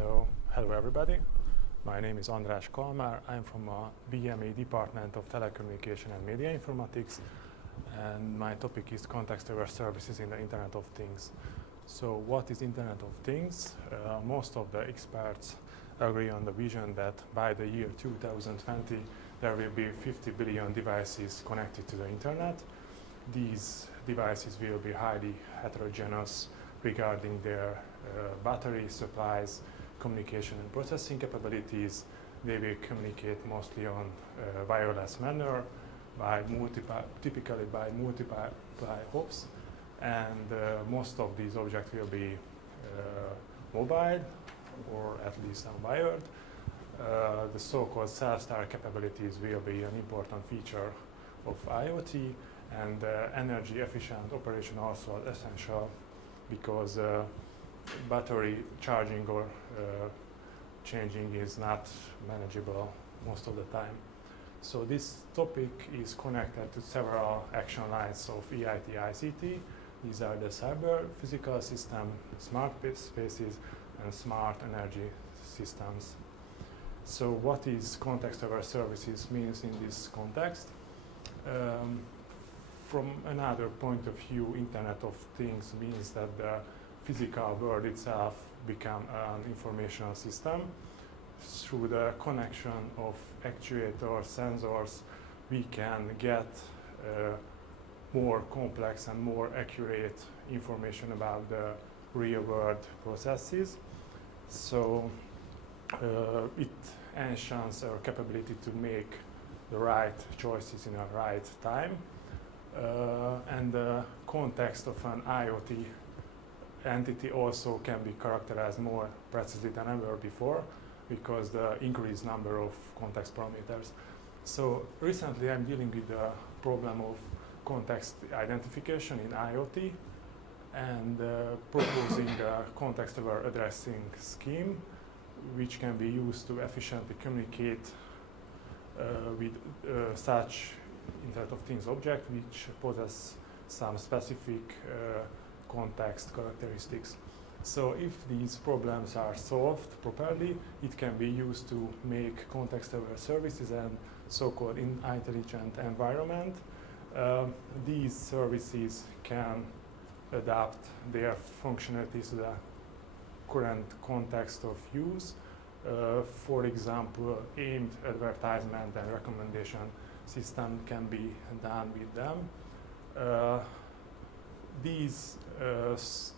So, hello everybody. My name is András Kalmár. I'm from a BME Department of Telecommunication and Media Informatics, and my topic is context-aware services in the Internet of Things. So, what is Internet of Things? Most of the experts agree on the vision that by the year 2020 there will be 50 billion devices connected to the Internet. These devices will be highly heterogeneous regarding their battery supplies, communication and processing capabilities. They will communicate mostly on wireless manner, typically by multiple hops, and most of these objects will be mobile or at least unwired. The so-called self-start capabilities will be an important feature of IoT, and energy efficient operation also is essential because battery charging or changing is not manageable most of the time. So this topic is connected to several action lines of EIT ICT. These are the cyber physical system, smart spaces, and smart energy systems. So what is context-aware services means in this context? From another point of view, Internet of Things means that the physical world itself become an informational system. Through the connection of actuators, sensors, we can get more complex and more accurate information about the real world processes. So it enhances our capability to make the right choices in the right time. And the context of an IoT entity also can be characterized more precisely than ever before because the increased number of context parameters. So recently I'm dealing with the problem of context identification in IoT and proposing a context-aware addressing scheme which can be used to efficiently communicate with such Internet of Things object which possess some specific context characteristics. So if these problems are solved properly, it can be used to make context-aware services and so-called intelligent environment. These services can adapt their functionalities to the current context of use. For example, aimed advertisement and recommendation system can be done with them. These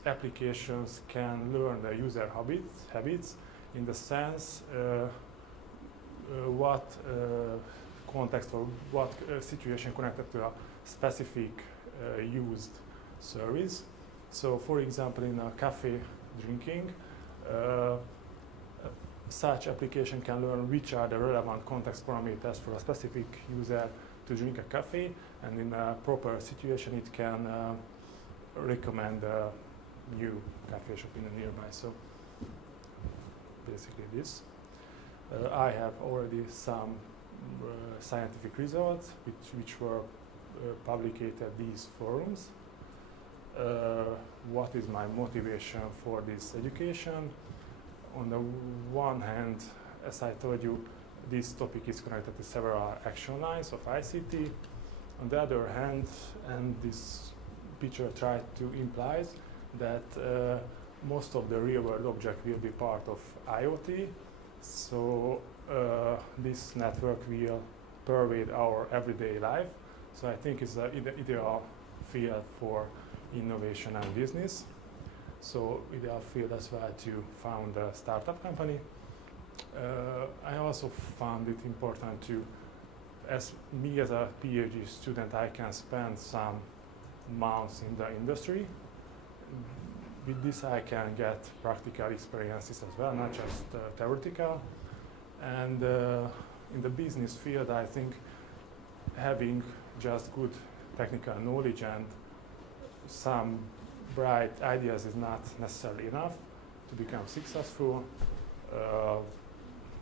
applications can learn the user habits in the sense what context or what situation connected to a specific used service. So for example, in a cafe drinking, such application can learn which are the relevant context parameters for a specific user to drink a coffee, and in a proper situation it can recommend a new cafe shop in the nearby. So basically this. I have already some scientific results which were published at these forums. What is my motivation for this education? On the one hand, as I told you, this topic is connected to several action lines of ICT. On the other hand, and this picture tried to imply that most of the real-world object will be part of IoT. So this network will pervade our everyday life. So I think it's an ideal field for innovation and business. So ideal field as well to found a startup company. I also found it important to, as a PhD student, I can spend some months in the industry. With this I can get practical experiences as well, not just theoretical. And in the business field, I think having just good technical knowledge and some bright ideas is not necessarily enough to become successful.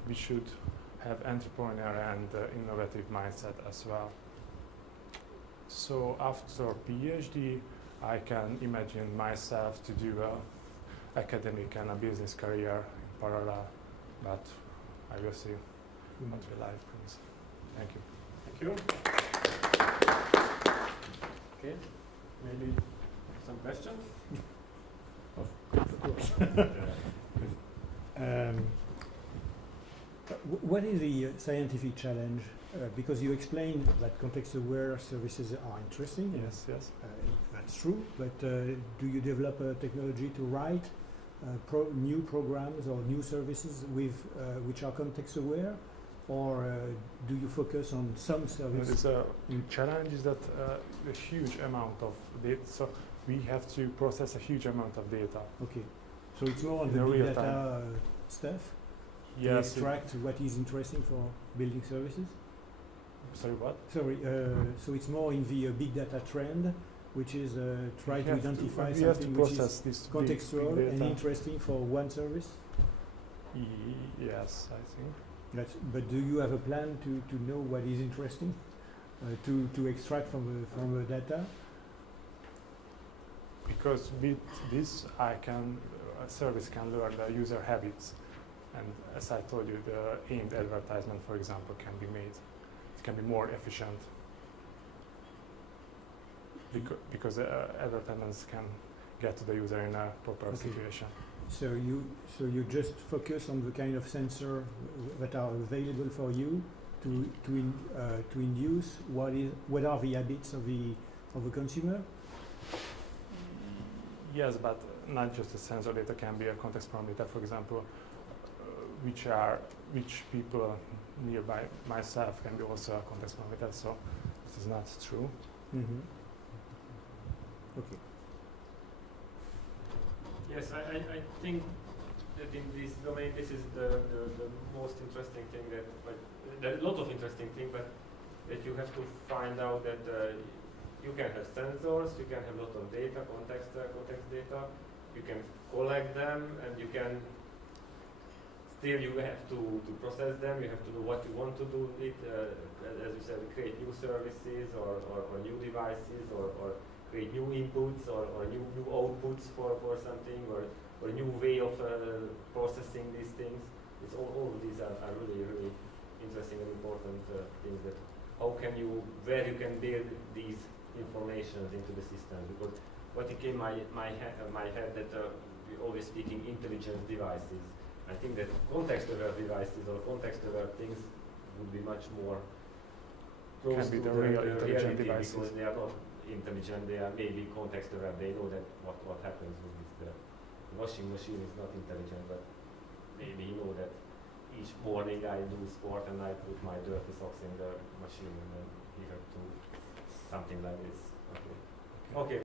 We should have entrepreneurial and innovative mindset as well. So after PhD, I can imagine myself to do an academic and a business career parallel, but I will see what will life brings. Thank you. Thank you. Okay, maybe some questions? Of course. What is the scientific challenge? Because you explained that context-aware services are interesting. Yes, yes. That's true. But do you develop a technology to write new programs or new services with which are context-aware, or do you focus on some services? The challenge is that a huge amount of data. So we have to process a huge amount of data. Okay. So it's more on In the the big real data stuff. To Yes. extract what is interesting for building services. Sorry, what? Sorry. So it's more in the big data trend, which is try to identify we have to something which process is this contextual big and data. interesting for one service. Yes, I think. But do you have a plan to know what is interesting to extract from the data? Because with this, a service can learn the user habits, and as I told you, the aimed advertisement, for example, can be made. It can be more efficient because advertisements can get to the user in a proper situation. So you just focus on the kind of sensor that are available for you to induce what are the habits of the consumer. Yes, but not just the sensor data, can be a context parameter, for example, which people nearby myself can be also a context parameter, so this is not true. Mm-hmm. Okay. Yes, I think that in this domain, this is the most interesting thing that, there are a lot of interesting things, but that you have to find out that you can have sensors, you can have a lot of data, context data, you can collect them, and you can still you have to process them, you have to know what you want to do with it, as you said, create new services or new devices or create new inputs or new outputs for something or a new way of processing these things. It's all of these are really, really interesting and important things that where you can build these informations into the system, because what it came my head that we're always speaking intelligent devices. I think that context-aware devices or context-aware things would be much more close to the real intelligent devices, because they are not intelligent, they are maybe context-aware, they know that what happens with this. The washing machine is not intelligent, but maybe you know that each morning I do sport and I put my dirty socks in the machine and then you have to something like this. Okay.